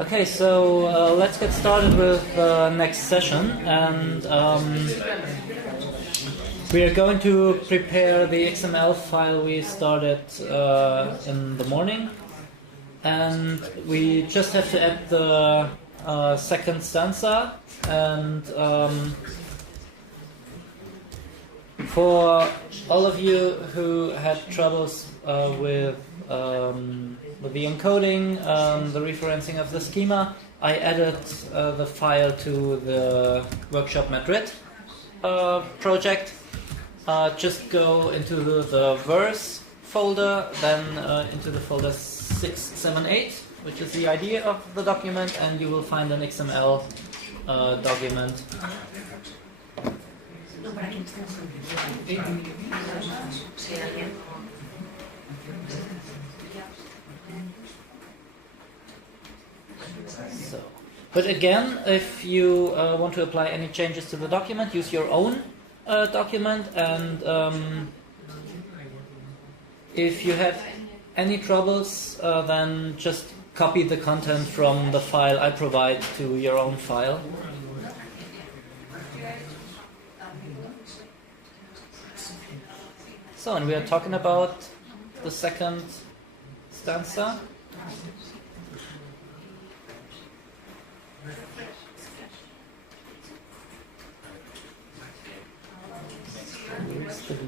Okay, so let's get started with the next session, and we are going to prepare the XML file we started in the morning, and we just have to add the second stanza, and for all of you who had troubles with the encoding, the referencing of the schema, I added the file to the Workshop Madrid project. Just go into the verse folder, then into the folder 678, which is the idea of the document, and you will find an XML document. So, but again, if you want to apply any changes to the document, use your own document, and if you have any troubles, then just copy the content from the file I provide to your own file. So, and we are talking about the second stanza.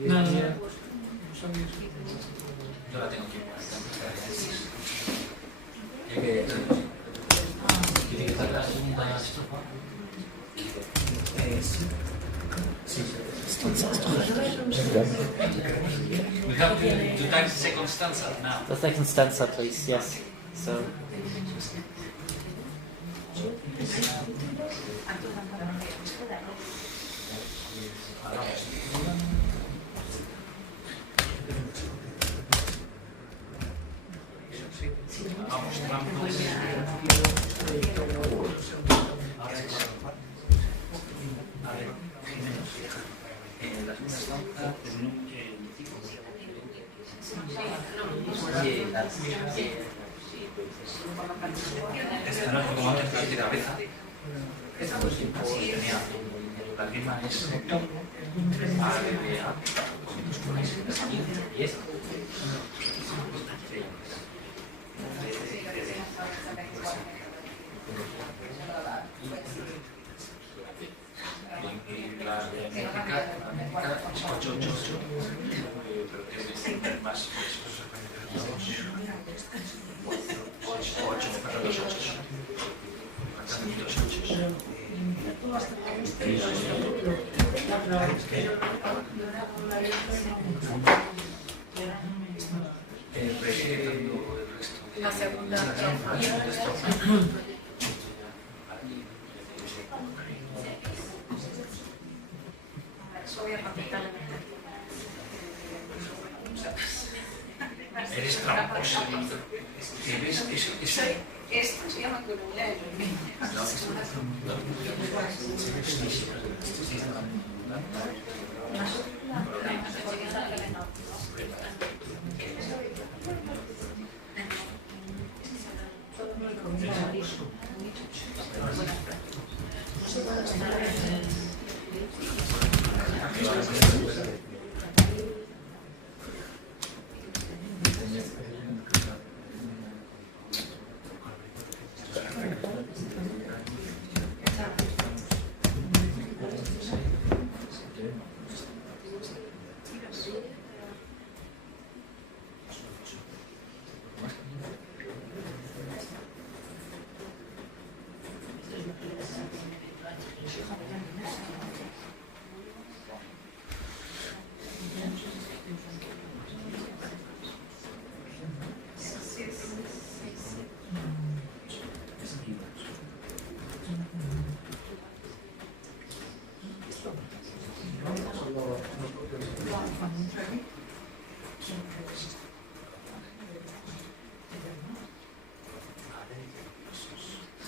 No. Yo la tengo que etiquetar la segunda estrofa. We have to type the second stanza now. The second stanza, please. Yes. So. Esta no es como antes que se cabeza. Esta todo el tiempo tenía la rima es A, B, B, A, y esta. Y la métrica es 888, pero que es más 8, para los 8. Faltan los 8. La segunda estrofa. Eres tramposo. Esto se llama columnar.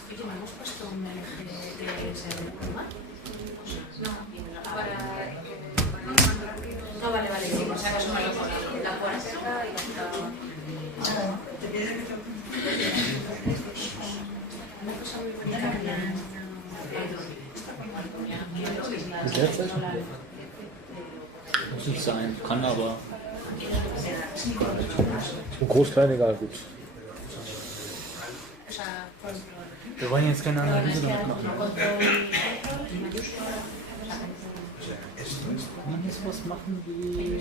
Oye, ¿me hemos puesto un de ese normal? No, para... No, vale, vale, sí, por si acaso me lo pongo. La puerta y la... Ist derzeit? Muss nicht sein, kann aber. Groß, klein, egal, gut. Wir wollen jetzt keine Analyse damit machen. Kann man jetzt was machen wie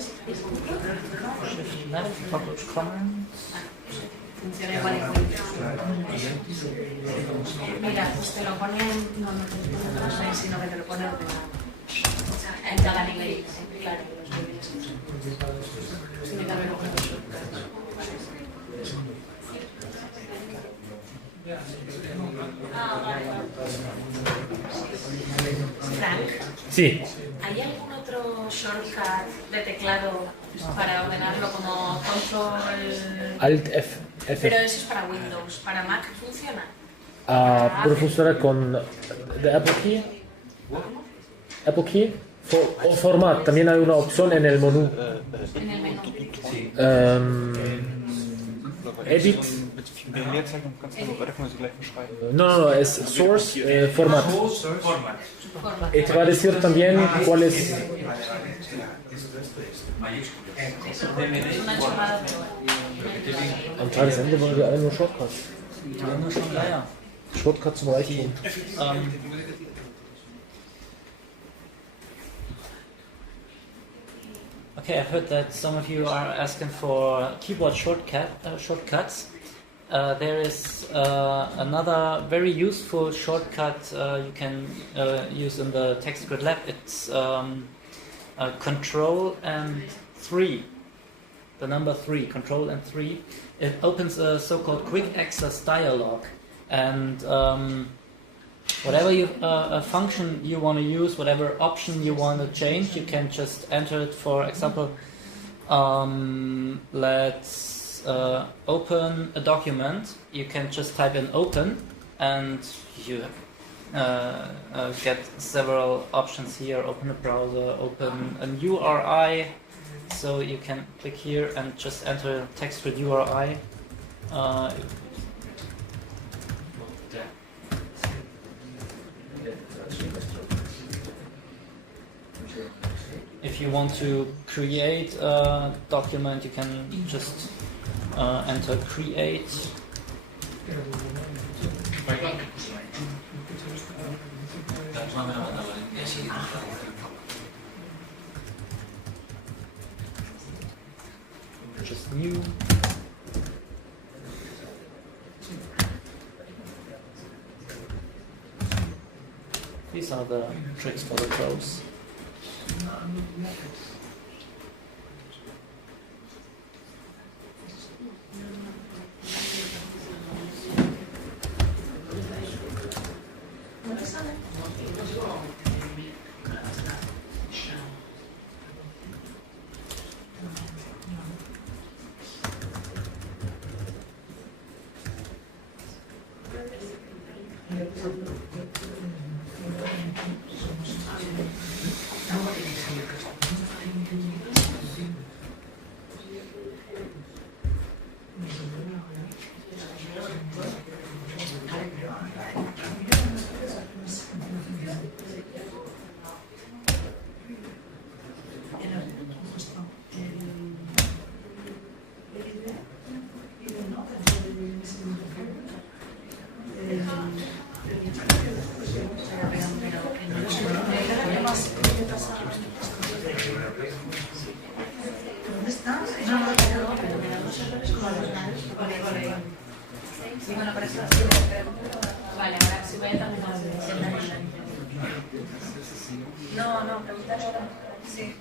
Shift Left, Publish Comments? Funciona igual y igual. Mira, te lo ponen, no te lo ponen atrás, sino que te lo ponen ordenado. En cada nivel, claro, los niveles. Sí, también lo ponen. Frank, Sí. ¿hay algún otro shortcut de teclado para ordenarlo como control? Alt F. F. Pero eso es para Windows, ¿para Mac funciona? Puede funcionar con the Apple Key. Apple Key. Format. También hay una opción en el menú. En el menú. Edit. Wegen Leerzeichen kannst du weiter können Sie gleich beschreiben. No, es source, format. Format. Y te va a decir también cuál es. Es una chorrada, pero bueno. Am Tagesende wollen wir alle nur Shortcuts. Die haben wir schon leider. Shortcuts zum Reichtum. Okay, I've heard that some of you are asking for keyboard shortcuts. There is another very useful shortcut you can use in the text grid lab. It's Control and 3. The number 3, Control and 3. It opens a so-called quick access dialog, and whatever a function you want to use, whatever option you want to change, you can just enter it. For example, let's open a document. You can just type in open, and you get several options here. Open a browser, open a URI. So you can click here and just enter text with URI. If you want to create a document, you can just enter create. Just new. These are the tricks for the pros. Vale, ahora si voy a terminar. No, preguntar ahora. Sí.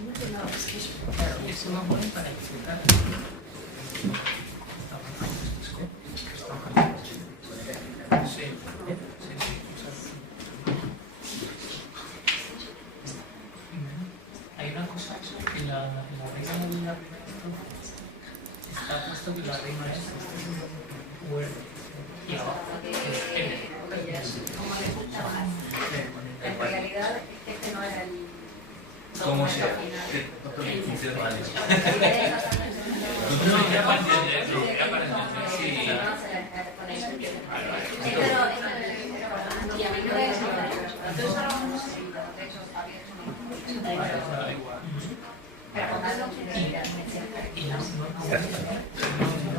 Hay una cosa en la regla de la está puesto que la rima es where y abajo en realidad este no era el... ¿Cómo se hace?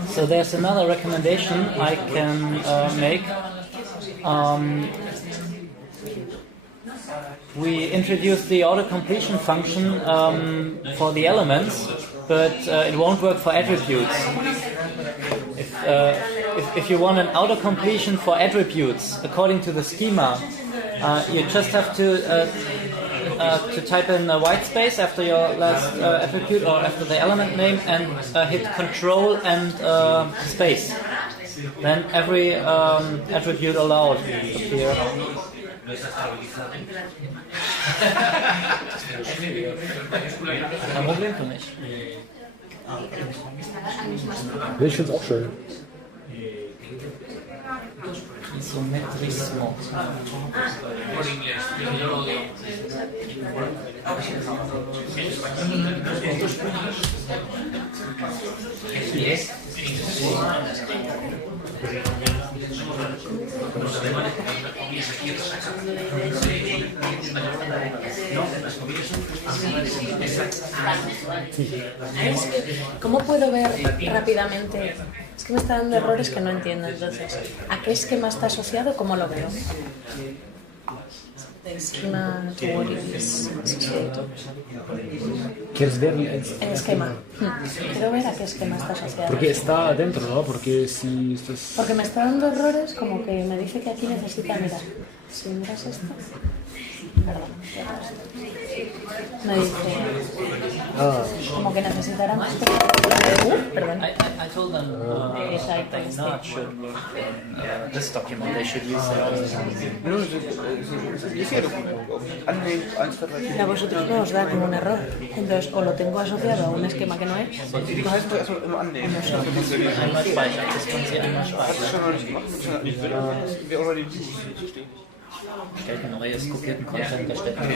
So there's another recommendation I can make. We introduced the auto-completion function for the elements, but it won't work for attributes. If you want an auto-completion for attributes according to the schema, you just have to type in a white space after your last attribute or after the element name and hit Control and space. Then every attribute allowed will appear. Kein Problem für mich. Ich finde es auch schön. Isometrismo. Por inglés, yo lo odio. ¿Es? Los alemanes ponen las comillas aquí y otras acá. No, las comillas son exactas. ¿Cómo puedo ver rápidamente? Es que me está dando errores que no entiendo. Entonces, ¿a qué esquema está asociado? ¿Cómo lo veo? The schema to what it is associated. ¿Quieres ver El esquema. Quiero ver a qué esquema está asociado. Porque está adentro, ¿no? Porque si estás... Porque me está dando errores, como que me dice que aquí necesita mirar. Si miras esto, perdón, me dice como que necesitará más perdón. I told them they not should this document, they should use Y a vosotros no os da como un error. Entonces, o lo tengo asociado a un esquema que no es. einmal speichern. Das können Sie einmal speichern. Stellt ein neues kopierten Content, erstellt ein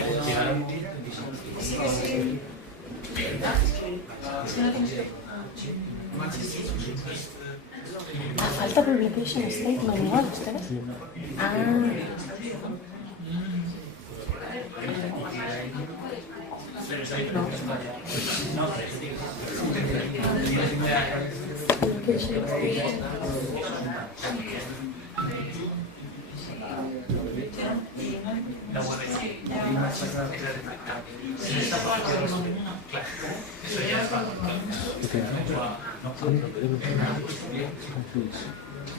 Falta publication statement igual, ¿ustedes? La web es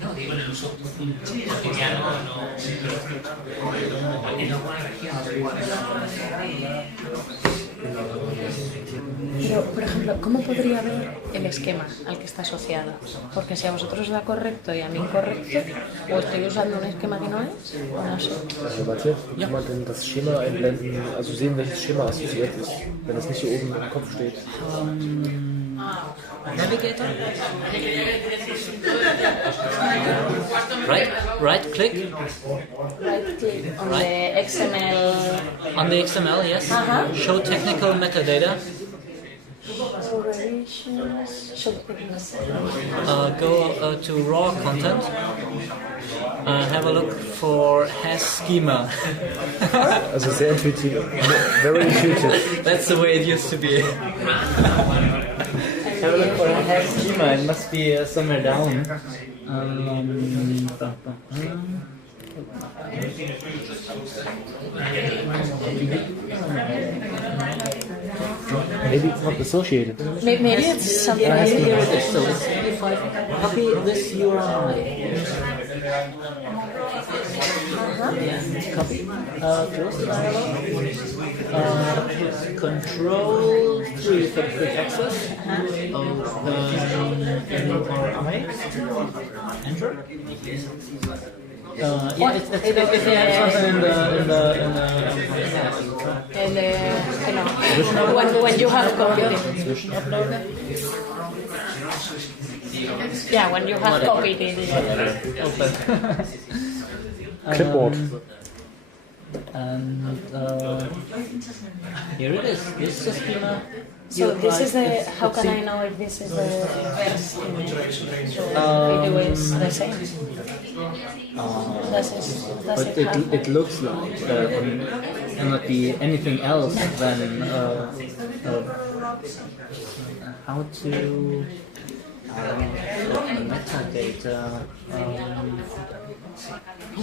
no, digo en el uso cotidiano, no en alguna región. Pero, por ejemplo, ¿cómo podría ver el esquema al que está asociado? Porque si a vosotros os da correcto y a mí incorrecto, o estoy usando un esquema que no es, o no sé. Matthias, kann man denn das Schema einblenden, also sehen, welches Schema assoziiert ist, wenn es nicht hier oben im Kopf steht? Navigator. Right click. Right click on the XML. On the XML, yes. Show technical metadata. Go to raw content. Have a look for has schema. Also sehr intuitiv, very intuitive. That's the way it used to be. Have a look for has schema. It must be somewhere down. Maybe it's not associated. Maybe it's something. Here it is. So it's Copy this URI. Copy. Close the dialog. Control 3 for quick access. Open URI. Enter. Yeah, if you have something in the when you have copied it. solution uploader. Yeah, when you have copied it. Open. Clipboard. And here it is. This is the schema. So this is the. How can I know if this is the verse image? It is the same. But it looks like cannot be anything else than how to metadata.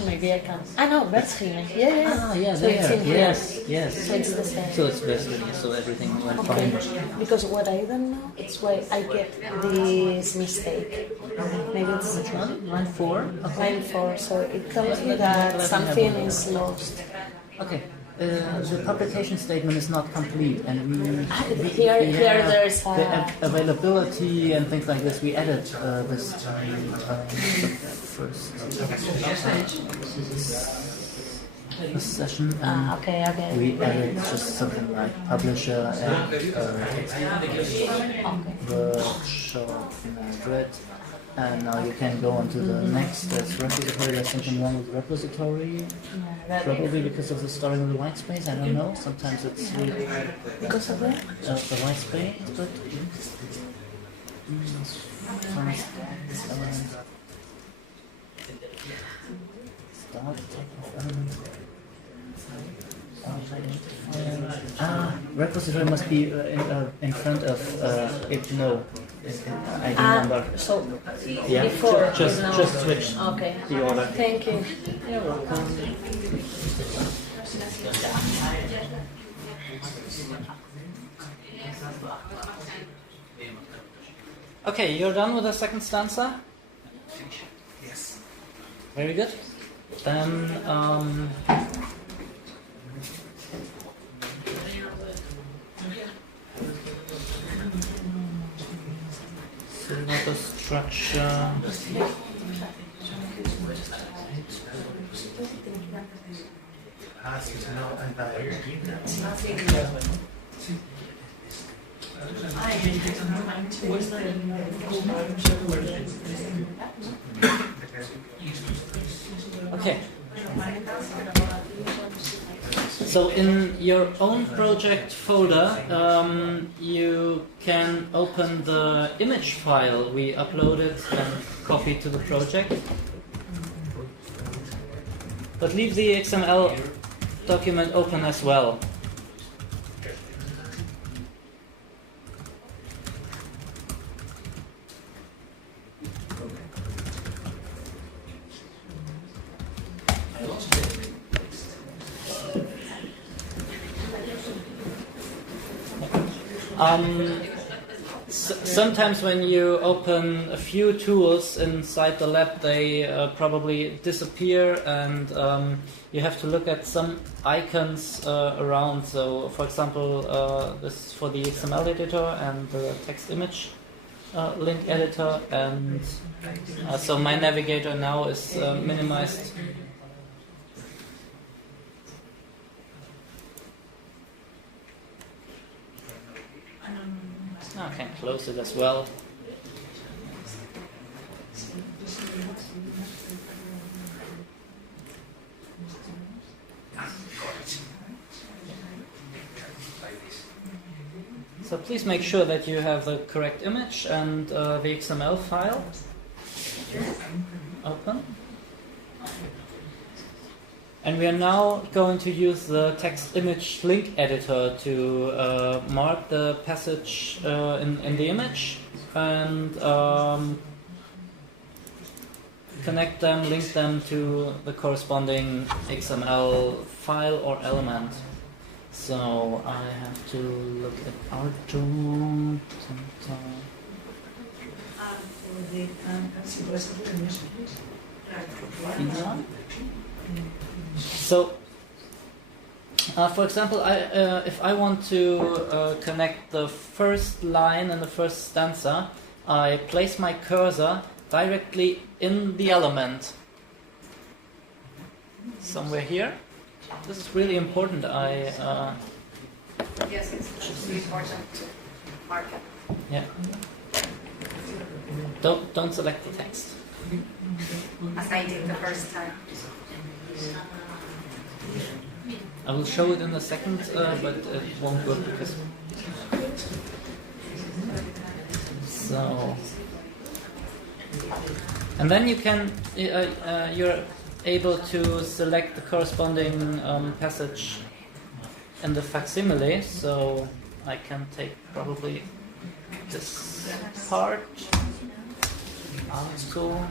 Maybe I can. No, Bertschine. Yeah. Yeah, So it's there. in here. Yes. So it's the same. So it's Western, so everything went Okay. fine. Because what I don't know, it's why I get this mistake. Maybe it's Line 4. line 4. So it tells me that something is lost. Okay. The publication statement is not complete, and Here there's the availability and things like this. We added this the first session, and okay. we added just something like publisher and workshop Madrid. And now you can go on to the next. There's repository. There's something wrong with repository. Probably because of the storing of the white space. I don't know. Sometimes it's Because of that? the white space, but start type of element. Repository must be in front of it. No, ID number. So Yeah, before just switch. Okay. the order. Thank you. You're welcome. Okay, you're done with the second stanza? Yes. Very good. Then syllable structure. Okay. So in your own project folder, you can open the image file we uploaded and copy to the project. But leave the XML document open as well. Sometimes when you open a few tools inside the lab, they probably disappear, and you have to look at some icons around. So, for example, this is for the XML editor and the text image link editor, and so my navigator now is minimized. I can close it as well. So please make sure that you have the correct image and the XML file open. And we are now going to use the text image link editor to mark the passage in the image and connect them, link them to the corresponding XML file or element. So I have to look at our tool. So, for example, if I want to connect the first line and the first stanza, I place my cursor directly in the element. Somewhere here. This is really important. Yes, it's really important to mark it. Yeah. Don't select the text. As I did the first time. I will show it in a second, but it won't work because. So. And then you can. You're able to select the corresponding passage in the facsimile, so I can take probably this part, Arto.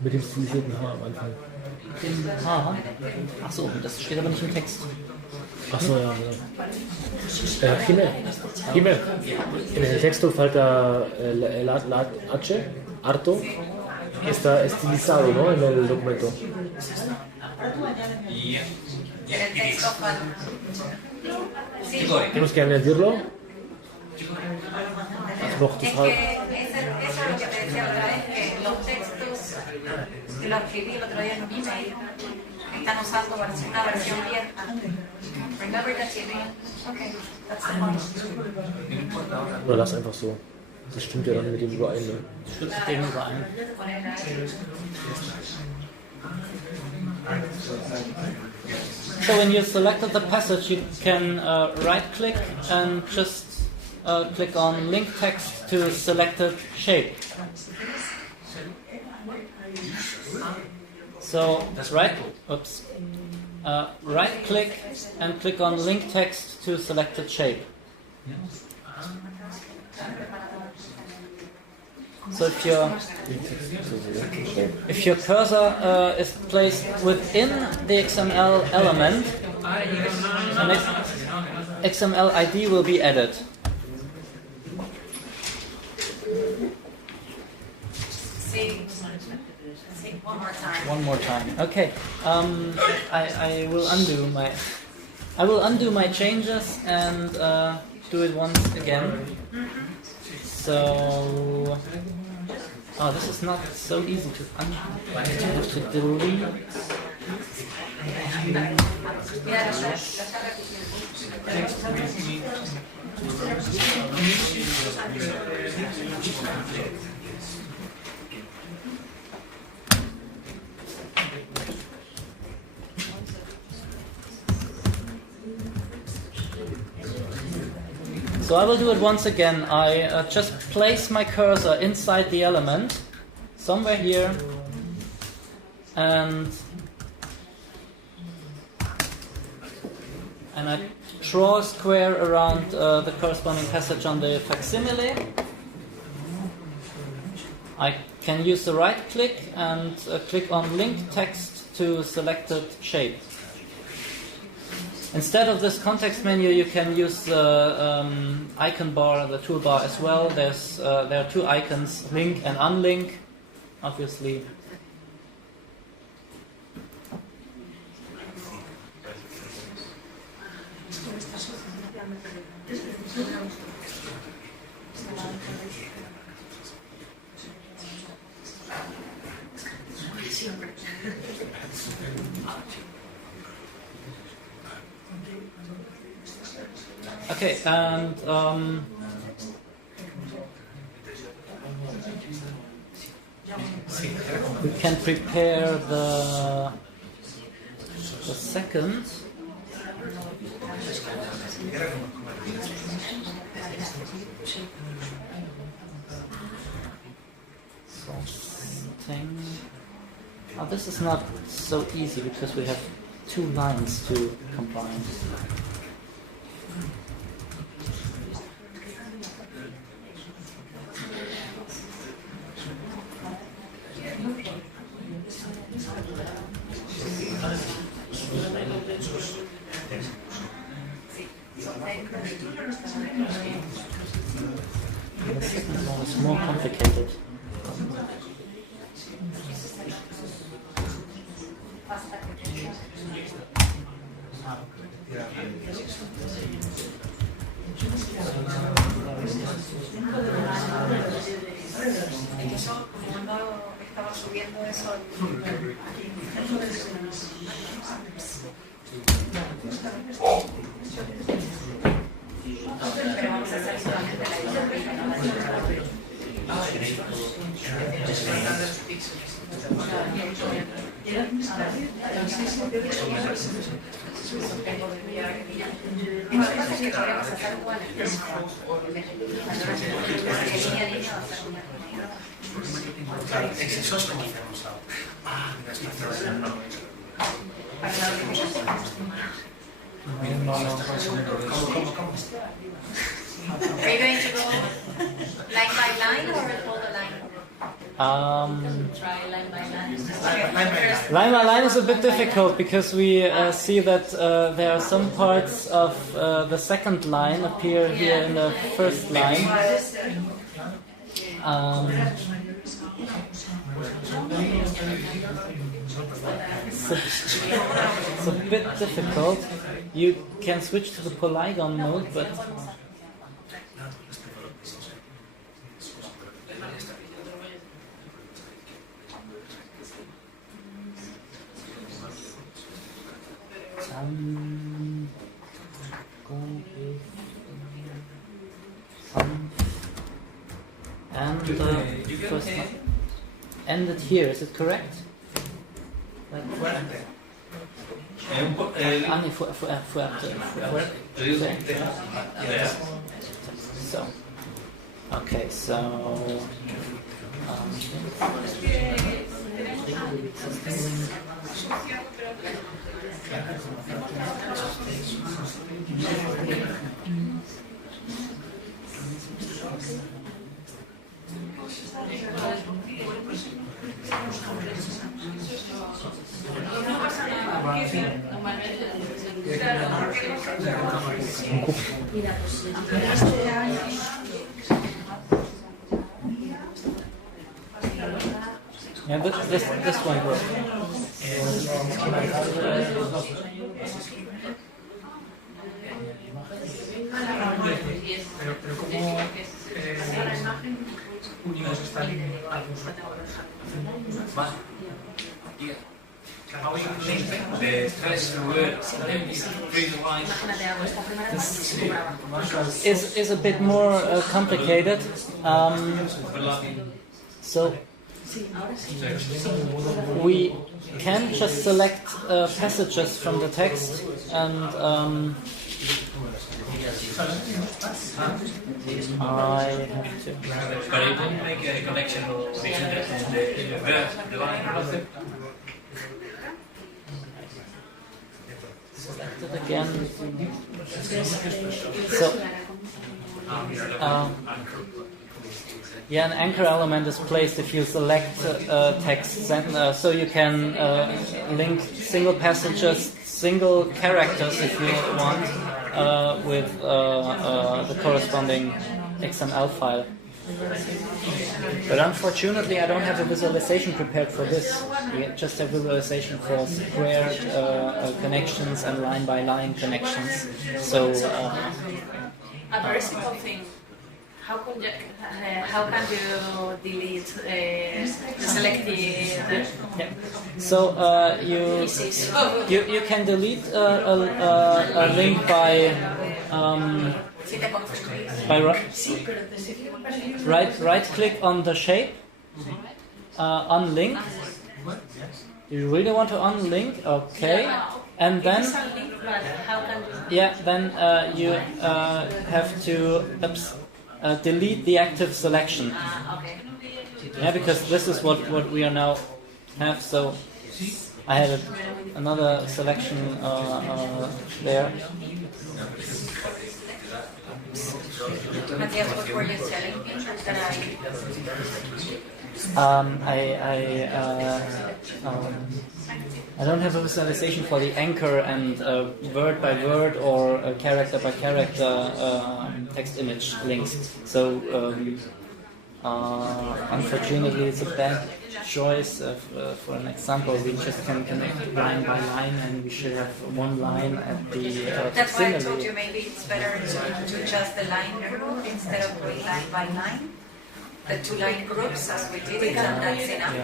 Mit dem stilisierten H am Anfang. Dem H? Achso, das steht aber nicht im Text. Achso, ja, genau. Gimena. En el texto falta la H, Arto, está estilizado, ¿no? En el documento. En el texto falta. Sí. Tenemos que añadirlo. Es que eso es lo que te decía otra vez, que los textos que lo escribí el otro día en un email están usando una versión vieja. Remember that you did? Okay, that's the one. Oder lass einfach so. Das stimmt ja dann mit dem überein. Ne? Stimmt mit dem überein. So when you selected the passage, you can right-click and just click on link text to selected shape. So right-click and click on link text to selected shape. So if your cursor is placed within the XML element, an XML ID will be added. See, one more time. One more time. Okay. I will undo my changes and do it once again. So, this is not so easy to undo. I have to delete. So I will do it once again. I just place my cursor inside the element, somewhere here, and I draw a square around the corresponding passage on the facsimile. I can use the right click and click on link text to selected shape. Instead of this context menu, you can use the icon bar, the toolbar as well. There are two icons, link and unlink, obviously. Okay, and we can prepare the second. This is not so easy because we have two lines to combine. selected. Es que eso, como no estaba subiendo eso. Pero vamos a hacer solamente la edición, ¿no? Que podríamos hacer iguales. Are you going to go line by line or all the line? Try line by line. Line by line is a bit difficult because we see that there are some parts of the second line appear here in the first line. It's a bit difficult. You can switch to the polygon mode, but and the first one ended here, is it correct? So, okay, so yeah, this one works. Pero como unimos esta línea This is a bit more complicated. So we can just select passages from the text and I have to. But it won't make a connection between the verb, the line. Select it again. So, yeah, an anchor element is placed if you select texts, and so you can link single passages, single characters if you want, with the corresponding XML file. But unfortunately, I don't have a visualization prepared for this. We just have visualization for squared connections and line-by-line connections. So, a very simple thing. How can you delete the selected? yeah. So you can delete a link by right click on the shape, unlink. You really want to unlink? Okay, and then you have to delete the active selection. Yeah, because this is what we are now have. So I had another selection there. Mathias, what were you telling me? I don't have a visualization for the anchor and word by word or character by character text image links. So Unfortunately, it's a bad choice. For an example, we just can connect line by line, and we should have one line at the That's why I told facsimile. you maybe it's better to just the line group instead of doing line by line. The two line groups as we did it, and that's enough.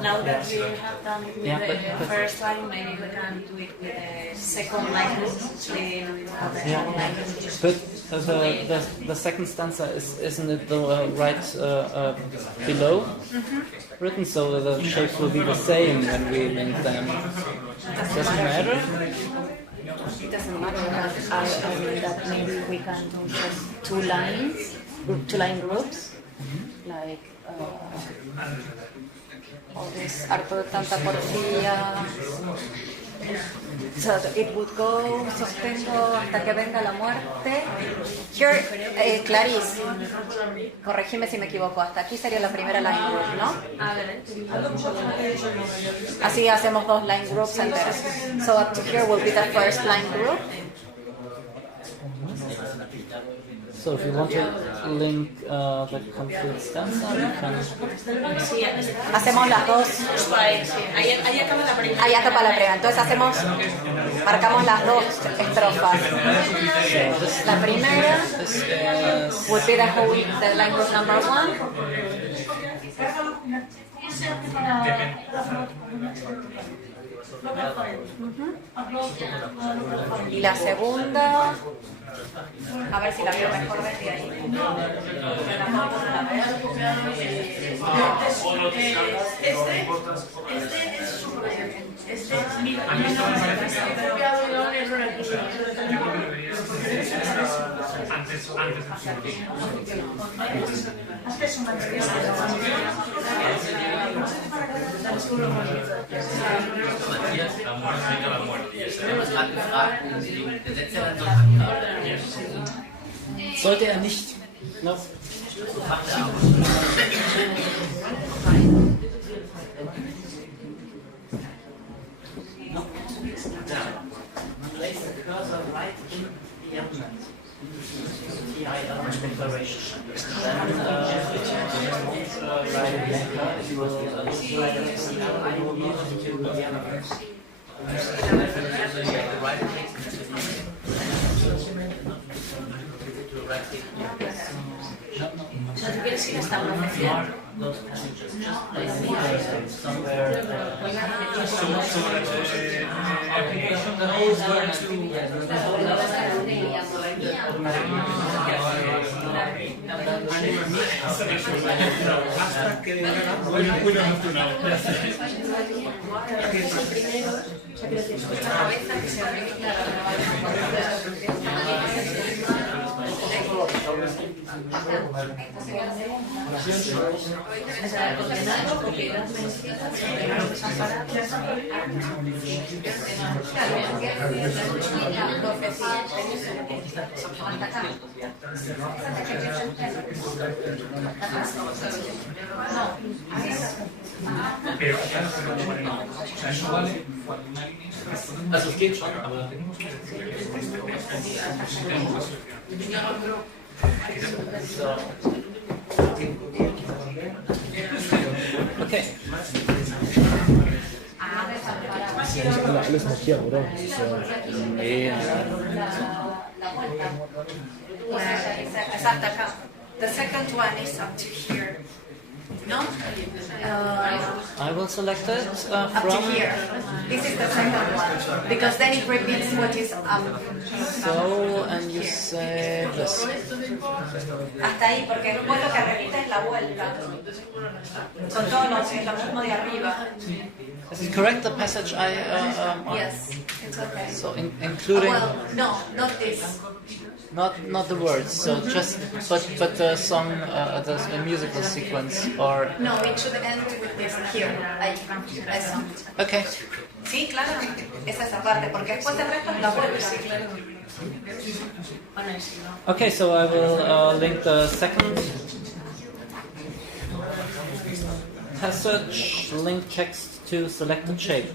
Now that we have done with Yeah, the but- first line, maybe we can do it with the second line group. But the second stanza isn't it the right below written, so the shapes will be the same when we link them. Does it matter? It doesn't matter. I mean that maybe we can do just two line groups, like all this harto de tanta porfía. So it would go, sostengo hasta que venga la muerte. Here, Clarice, corregime si me equivoco, hasta aquí sería la primera line group, ¿no? Así hacemos dos line groups enteras. So up to here will be the first line group. So if you want to link the complete stanza, we can. Hacemos las dos. Ahí acaba la primera. Ahí acaba la primera. Entonces marcamos las dos estrofas. La primera would be the line group number 1. Y la segunda, a ver si la veo mejor desde ahí. La muerte significa la muerte. Y Sollte er nicht. No. Place the cursor right in the element. The declaration. Then right anchor, it will to the element. ¿Tú quieres ir hasta una oficina? Hasta que venga Also es geht schon, aber Okay. Alles markieren, oder? Nee. Exacto acá. The second one is up to here. No? I will select it Up to from. here. This is the second one. Because then it repeats what is So, and you say this. hasta ahí, porque después lo que repite es la vuelta. Son todos los, es lo mismo de arriba. Is it correct, the passage I Yes, it's okay. So including Well, no, not this. not the words, so just but the song, the musical sequence, or No, it should end with this here. Ahí, eso. okay. Sí, claro, es esa parte, porque después el resto es la vuelta. Okay, so I will link the second passage. Link text to selected shape.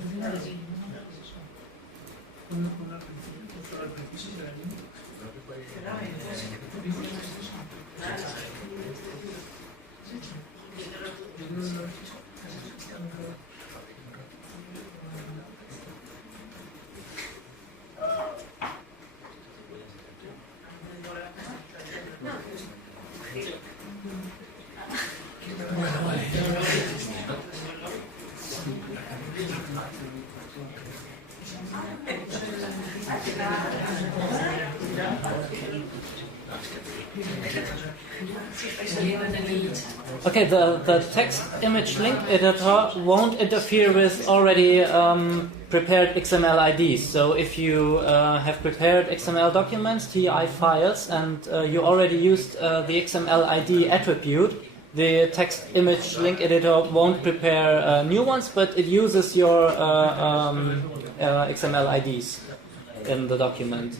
Okay, the text image link editor won't interfere with already prepared XML IDs. So if you have prepared XML documents, TI files, and you already used the XML ID attribute, the text image link editor won't prepare new ones, but it uses your XML IDs in the document.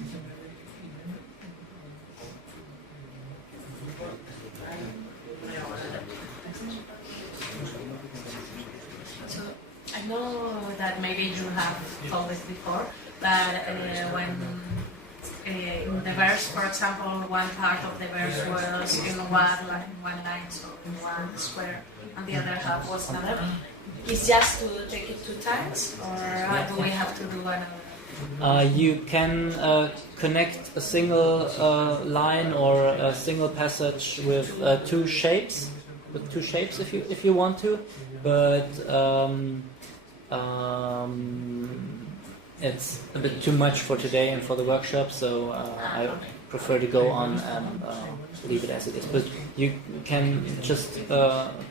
I know that maybe you have told this before, that when in the verse, for example, one part of the verse was in one line, so in one square, and the other half was another. It's just to take it 2 times, or do we have to do another? You can connect a single line or a single passage with 2 shapes, if you want to, but it's a bit too much for today and for the workshop, so I prefer to go on and leave it as it is. But you can just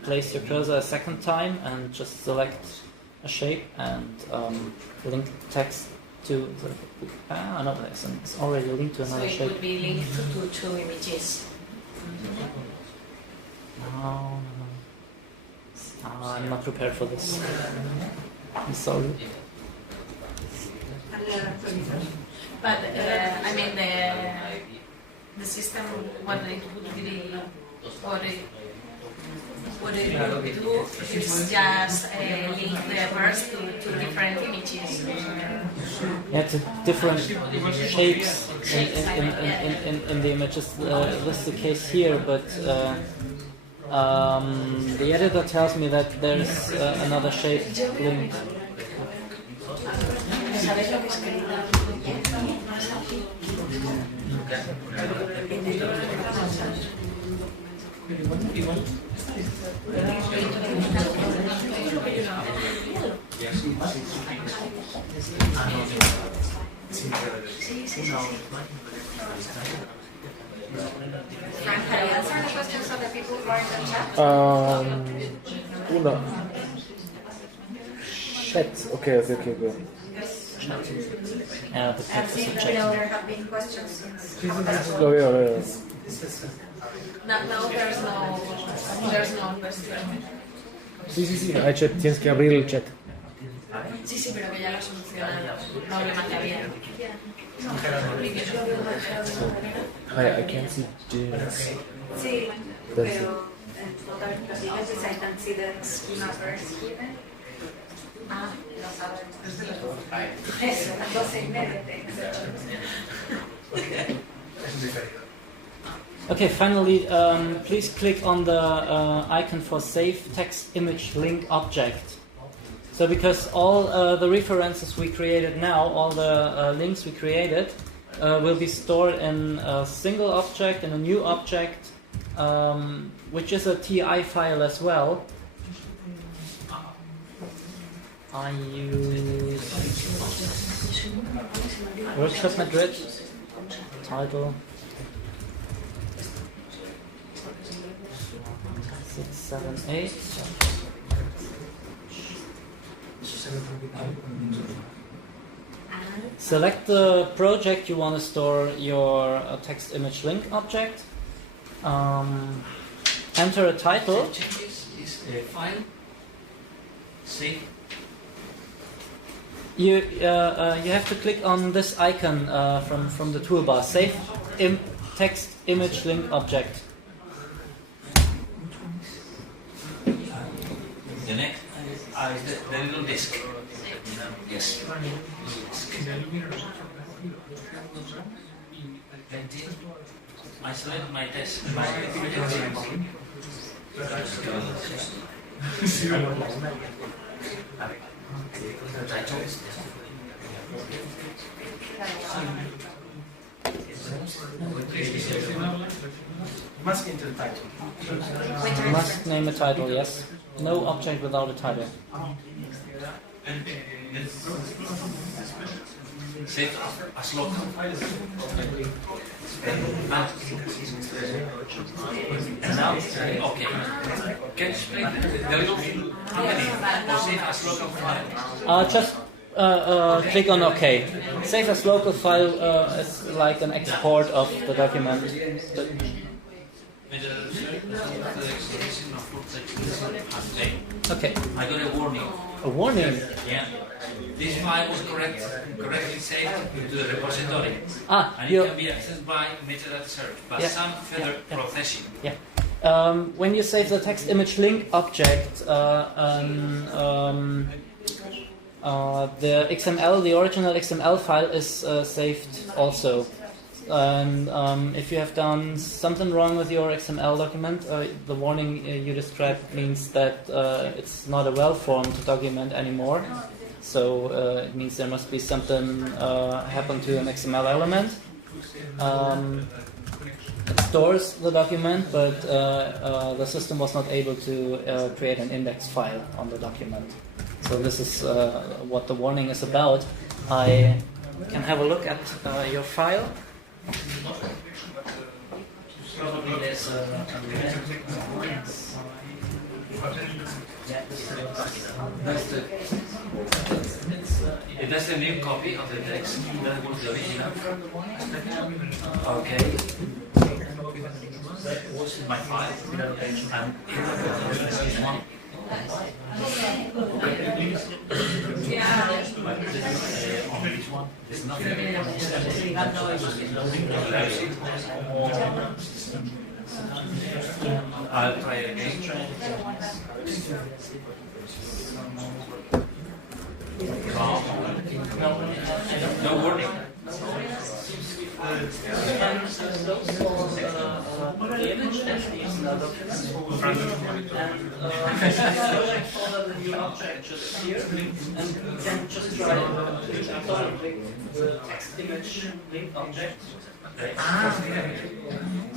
place your cursor a second time and just select a shape and link text to the... no, it's already linked to another shape. So it would be linked to 2 images. No. I'm not prepared for this. I'm sorry. But I mean the system, what it would be, what it would do is just link the verse to different images. Yeah, to different shapes in the images. This is the case here, but the editor tells me that there's another shape linked. Frank, can you answer the questions of the people who are in the chat? Una. Chat. Okay. Good. Yeah, the I've text is seen that checked. there have been questions since. Lo veo. No, there's no question. Sí. Hay chat. Tienes que abrir el chat. Sí, pero que ya lo solucionado. Problema que había. I can't see James. Sí, pero because I can see the schema verse given. Lo sabemos. Eso, a las 12:30 tiene que ser. Okay, finally, please click on the icon for Save Text Image Link Object. So because all the references we created now, all the links we created, will be stored in a single object, in a new object, which is a TI file as well. I use Workshop Madrid, title 678. Select the project you want to store your text image link object. Enter a title. File, save. You have to click on this icon from the toolbar. Save text image link object. The next is the little disk. Yes. I select my test. Must enter the title. Must name a title, yes. No object without a title. Save as local. And now, okay. Can you explain the real how many? Or save as local file? Just click on OK. Save as local file is like an export of the document. Okay. I got a warning. A warning? Yeah. This file was correctly saved to the repository. And you it can be accessed by metadata search, but some further processing. Yeah. When you save the text image link object, the XML, the original XML file is saved also. And if you have done something wrong with your XML document, the warning you described means that it's not a well-formed document anymore. So it means there must be something happen to an XML element. It stores the document, but the system was not able to create an index file on the document. So this is what the warning is about. I can have a look at your file. Probably there's That's the new copy of the text. That was the original. Okay. That was my file. And this one. But on this one, there's nothing. I'll try it again. No warning. The image entities in the document folder the new object should appear, and you can just try to click the text image link object.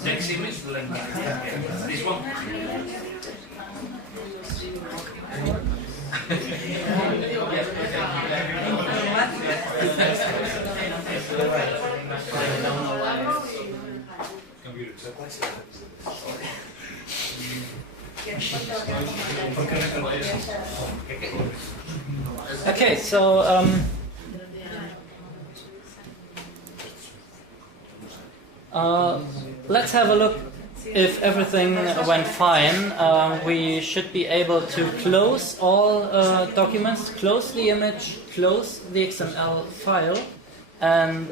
Text image link. This one. Okay, so let's have a look. If everything went fine, we should be able to close all documents, close the image, close the XML file, and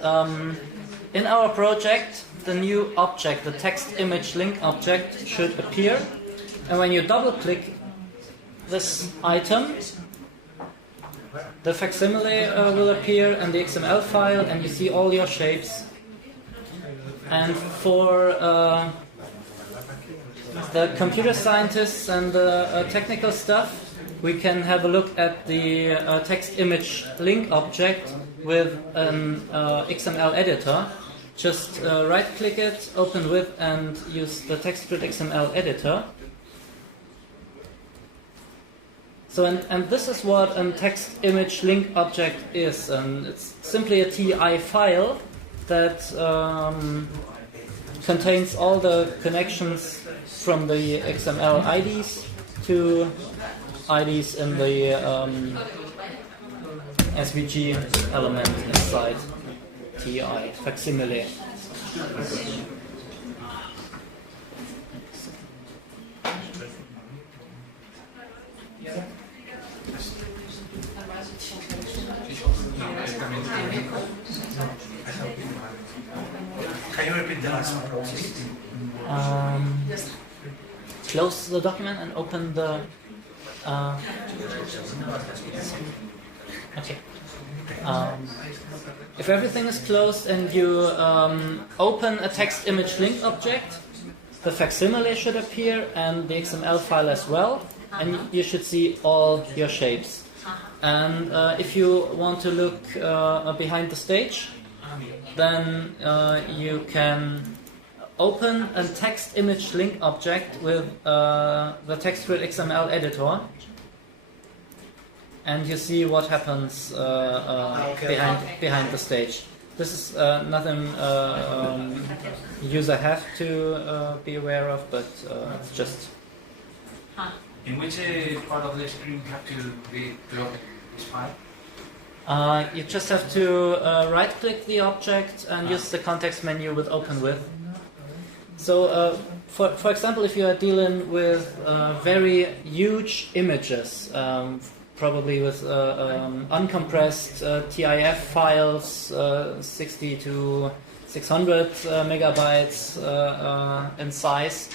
in our project, the new object, the text image link object, should appear. And when you double-click this item, the facsimile will appear in the XML file, and you see all your shapes. And for the computer scientists and the technical stuff, we can have a look at the text image link object with an XML editor. Just right-click it, open with, and use the TextGrid XML editor. So, and this is what a text image link object is. And it's simply a TI file that contains all the connections from the XML IDs to IDs in the SVG element inside TI facsimile. Can you repeat the last process? Close the document and open the. Okay. If everything is closed and you open a text image link object, the facsimile should appear and the XML file as well, and you should see all your shapes. And if you want to look behind the stage, then you can open a text image link object with the TextGrid XML editor, and you see what happens behind the stage. This is nothing user have to be aware of, but it's just. In which part of the screen have to be loaded this file? You just have to right-click the object and use the context menu with Open With. So, for example, if you are dealing with very huge images, probably with uncompressed TIF files, 60 to 600 megabytes in size,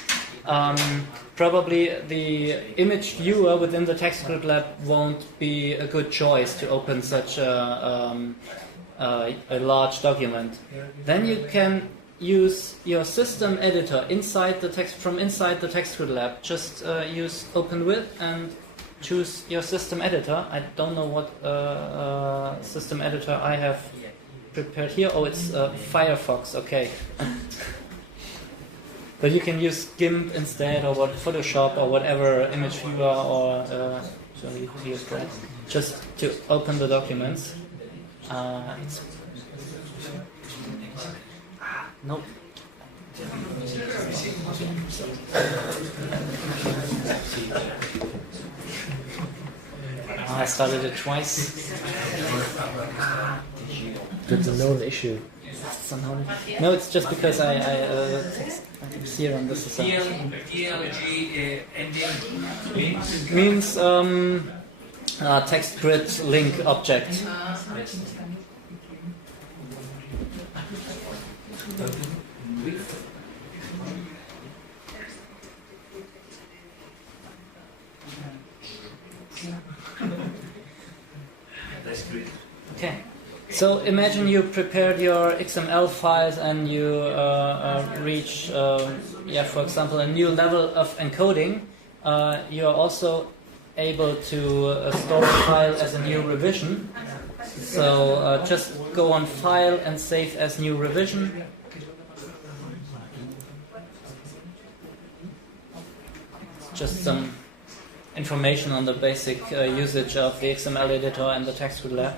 probably the image viewer within the TextGrid Lab won't be a good choice to open such a large document. Then you can use your system editor inside the from inside the TextGrid Lab. Just use Open With and choose your system editor. I don't know what system editor I have prepared here. Oh, it's Firefox. Okay. But you can use GIMP instead, or Photoshop, or whatever image viewer, or just to open the documents. Nope. I started it twice. That's a known issue. No, it's just because I here on this is DLG ending means TextGrid link object. Okay. So imagine you prepared your XML files and you reach, for example, a new level of encoding. You are also able to store the file as a new revision. So just go on File and Save as New Revision. Just some information on the basic usage of the XML editor and the TextGrid Lab.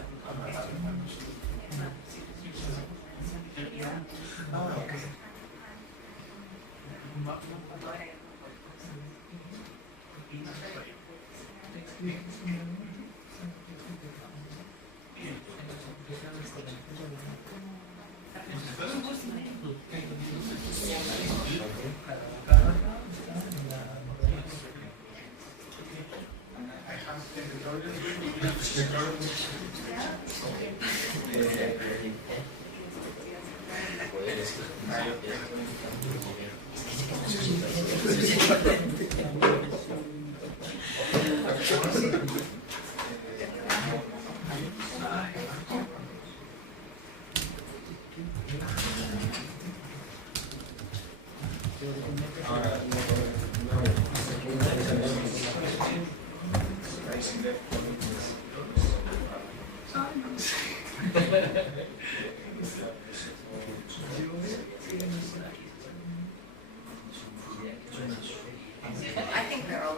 I think they're all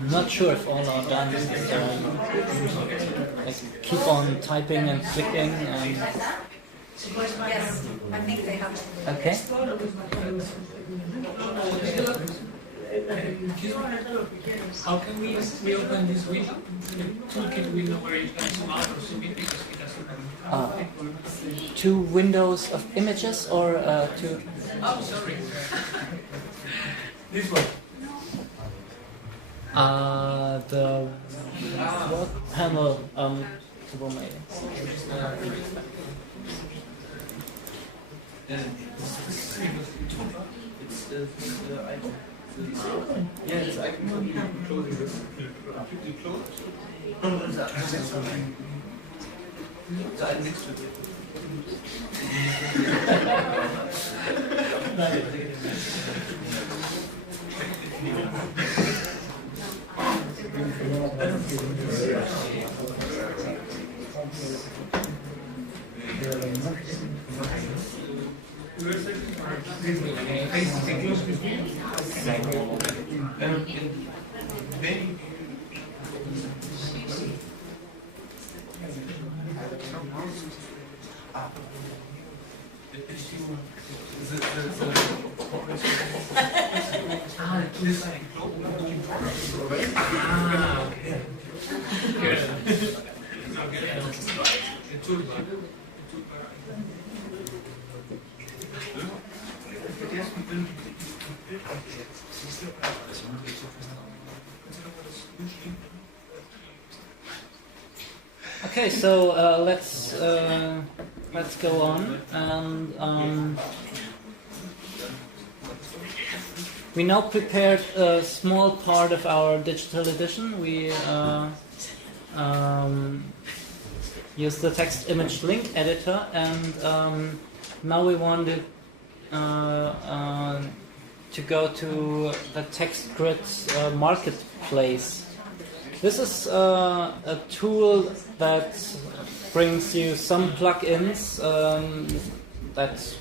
I'm not sure if all are done. Keep on typing and clicking. Yes, I think they have. Okay. How can we open this window? The toolkit window where you can zoom out or zoom in because it doesn't. Two windows of images or two? Oh, sorry. This one. The what panel? Yes, I can close it. Next to it. Okay, so let's go on, and we now prepared a small part of our digital edition. We use the text image link editor, and now we wanted to go to the text grid marketplace. This is a tool that brings you some plugins that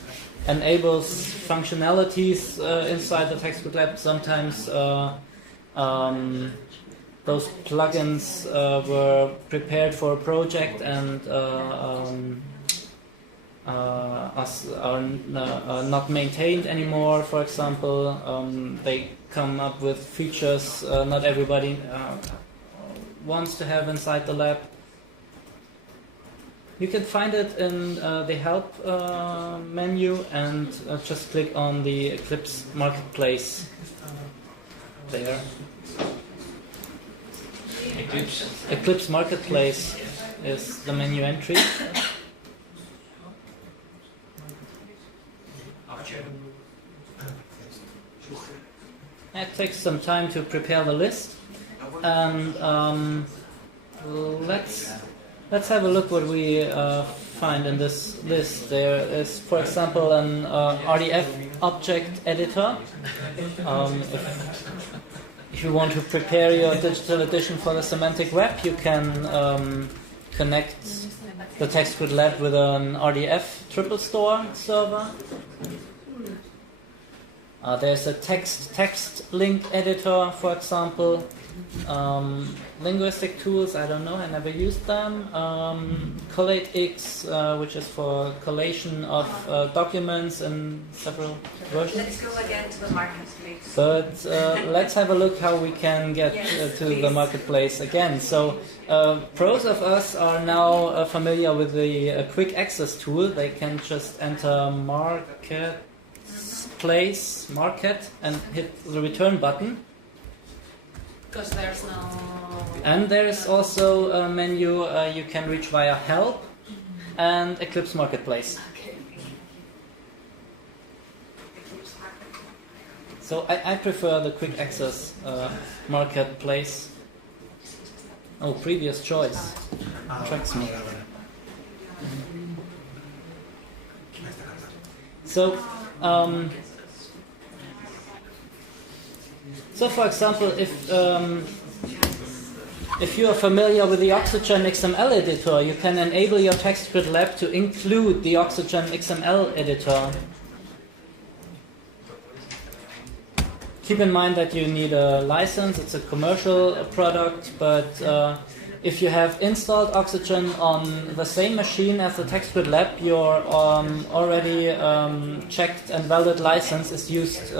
enables functionalities inside the text grid lab. Sometimes those plugins were prepared for a project and are not maintained anymore. For example, they come up with features not everybody wants to have inside the lab. You can find it in the help menu, and just click on the Eclipse Marketplace there. Eclipse Marketplace is the menu entry. It takes some time to prepare the list, and let's have a look what we find in this list. There is, for example, an RDF object editor. If you want to prepare your digital edition for the semantic web, you can connect the text grid lab with an RDF triple store server. There's a text link editor, for example. Linguistic tools, I don't know, I never used them. CollateX, which is for collation of documents in several versions. Let's go again to the marketplace. But let's have a look how we can get to the marketplace again. So pros of us are now familiar with the quick access tool. They can just enter market and hit the return button. Because there's no... And there is also a menu you can reach via help and Eclipse Marketplace. So I prefer the quick access marketplace. Oh, previous choice. Attracts me. So, for example, if you are familiar with the Oxygen XML editor, you can enable your text grid lab to include the Oxygen XML editor. Keep in mind that you need a license. It's a commercial product, but if you have installed Oxygen on the same machine as the text grid lab, your already checked and valid license is used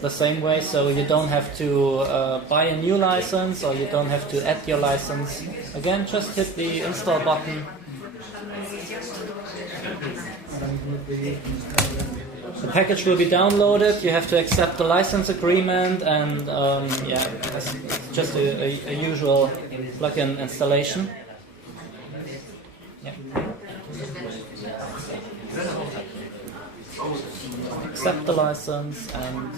the same way, so you don't have to buy a new license, or you don't have to add your license. Again, just hit the install button. The package will be downloaded, you have to accept the license agreement, and yeah, it's just a usual plugin installation. Yeah. accept the license and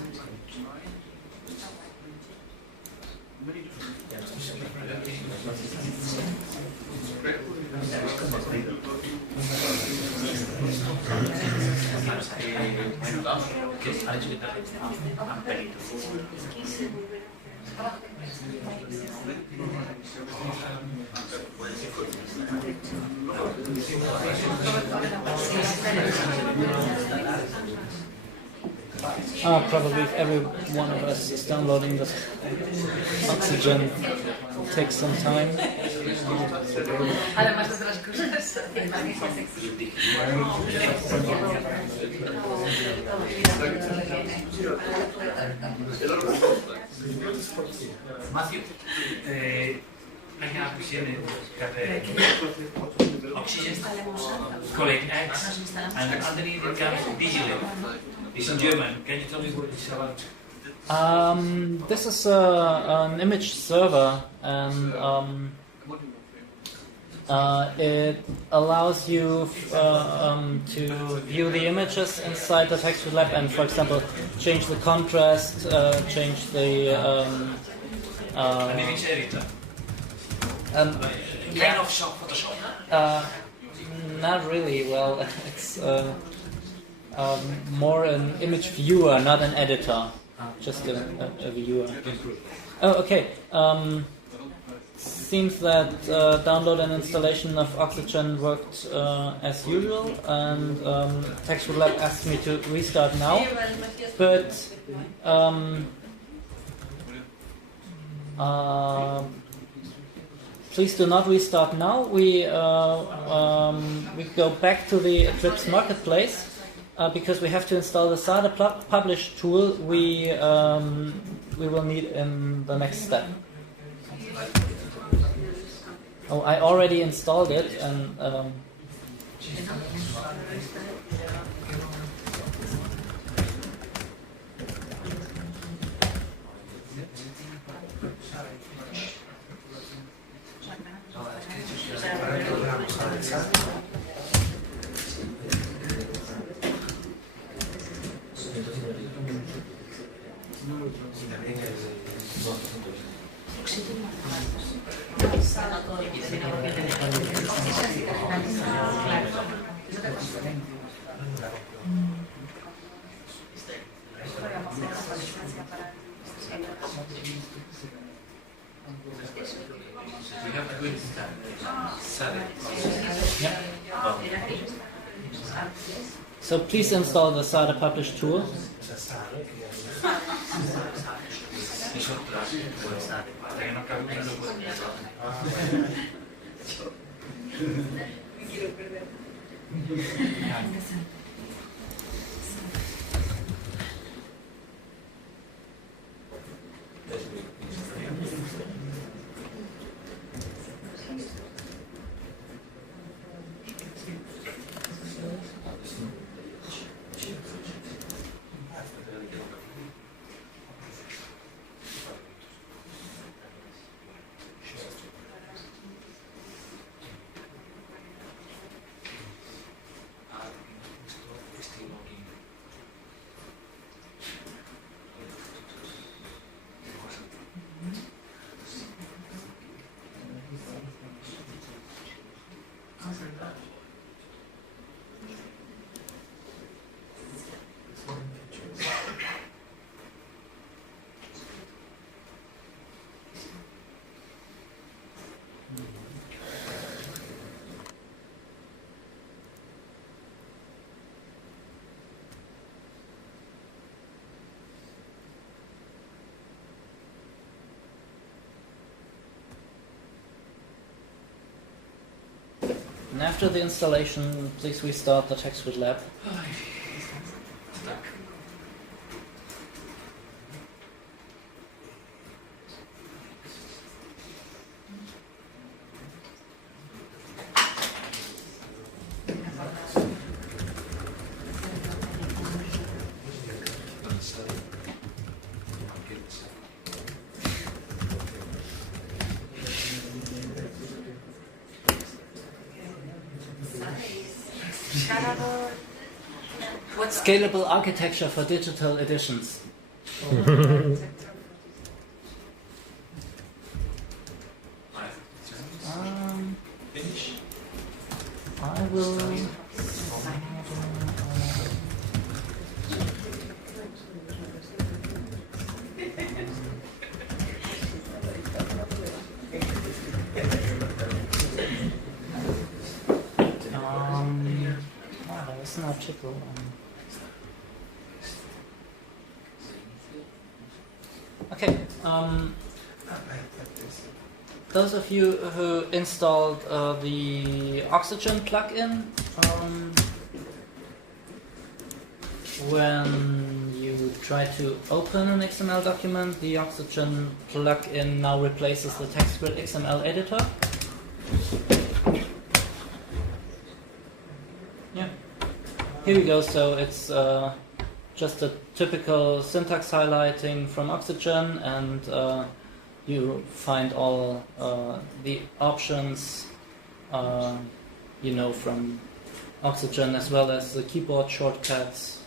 probably if every one of us is downloading this Oxygen, will take some time. Además de otras cosas. Matthew, I have a question oxygen collect X and underneath it comes digital. It's in German. Can you tell me what it's about? This is an image server, and it allows you to view the images inside the TextWith-Lab and, for example, change the contrast, change the An image editor. Kind of Photoshop? Not really. Well, it's more an image viewer, not an editor. Just a viewer. Oh, okay. Seems that download and installation of Oxygen worked as usual, and TextWith-Lab asked me to restart now, but please do not restart now. We go back to the Eclipse Marketplace because we have to install the SADA publish tool. We will need in the next step. Oh, I already installed it, and We have to go into SADA. yeah. So please install the SADA publish tool. And after the installation, please restart the TextWith-Lab. scalable architecture for digital editions. I will. There is an article. Okay. Those of you who installed the Oxygen plugin, when you try to open an XML document, the Oxygen plugin now replaces the TextGrid XML editor. Yeah. Here we go. So it's just a typical syntax highlighting from Oxygen, and you find all the options from Oxygen, as well as the keyboard shortcuts.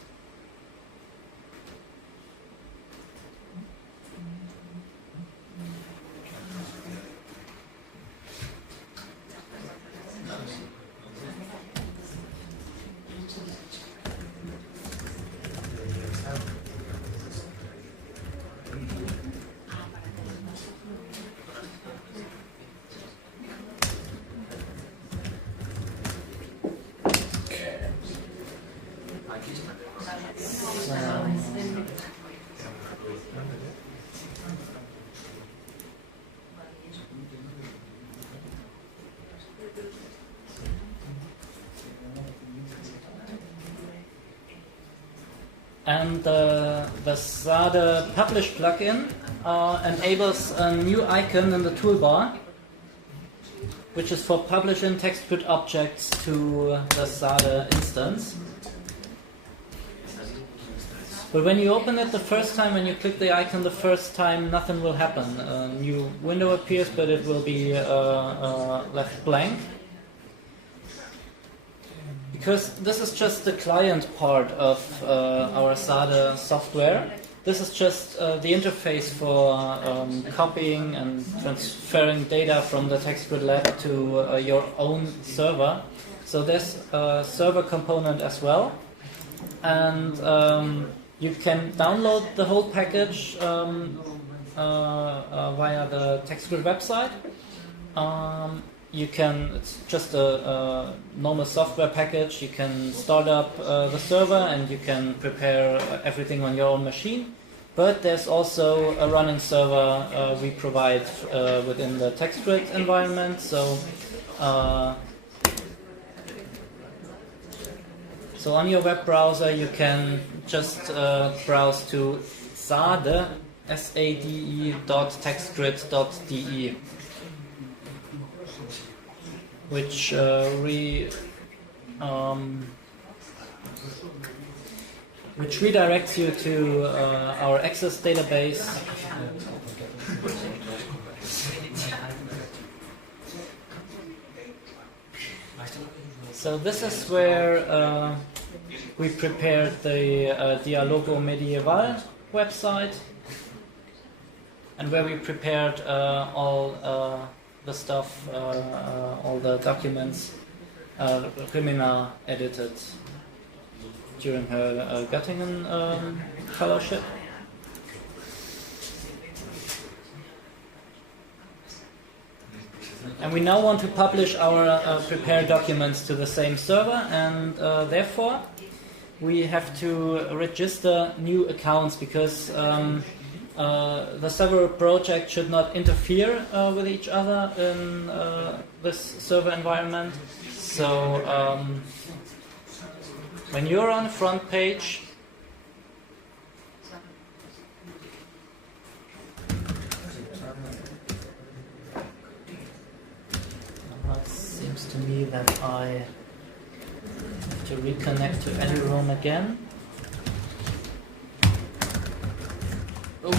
And the Sade Publish plugin enables a new icon in the toolbar, which is for publishing TextGrid objects to the Sade instance. But when you open it the first time, when you click the icon the first time, nothing will happen. A new window appears, but it will be left blank. Because this is just the client part of our Sade software. This is just the interface for copying and transferring data from the TextGrid lab to your own server. So there's a server component as well. And you can download the whole package via the TextGrid website. It's just a normal software package. You can start up the server and you can prepare everything on your own machine. But there's also a running server we provide within the TextGrid environment. So on your web browser you can just browse to sade, sade.textgrid.de, which redirects you to our Access database. So this is where we prepared the Dialogo Medieval website, and where we prepared all the stuff, all the documents Gimena edited during her Göttingen fellowship. And we now want to publish our prepared documents to the same server, and therefore we have to register new accounts, because the several projects should not interfere with each other in this server environment. So when you're on the front page, it seems to me that I have to reconnect to EduRoam again. Oh.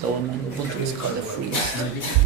So, mein Ubuntu ist gerade free. Benedict.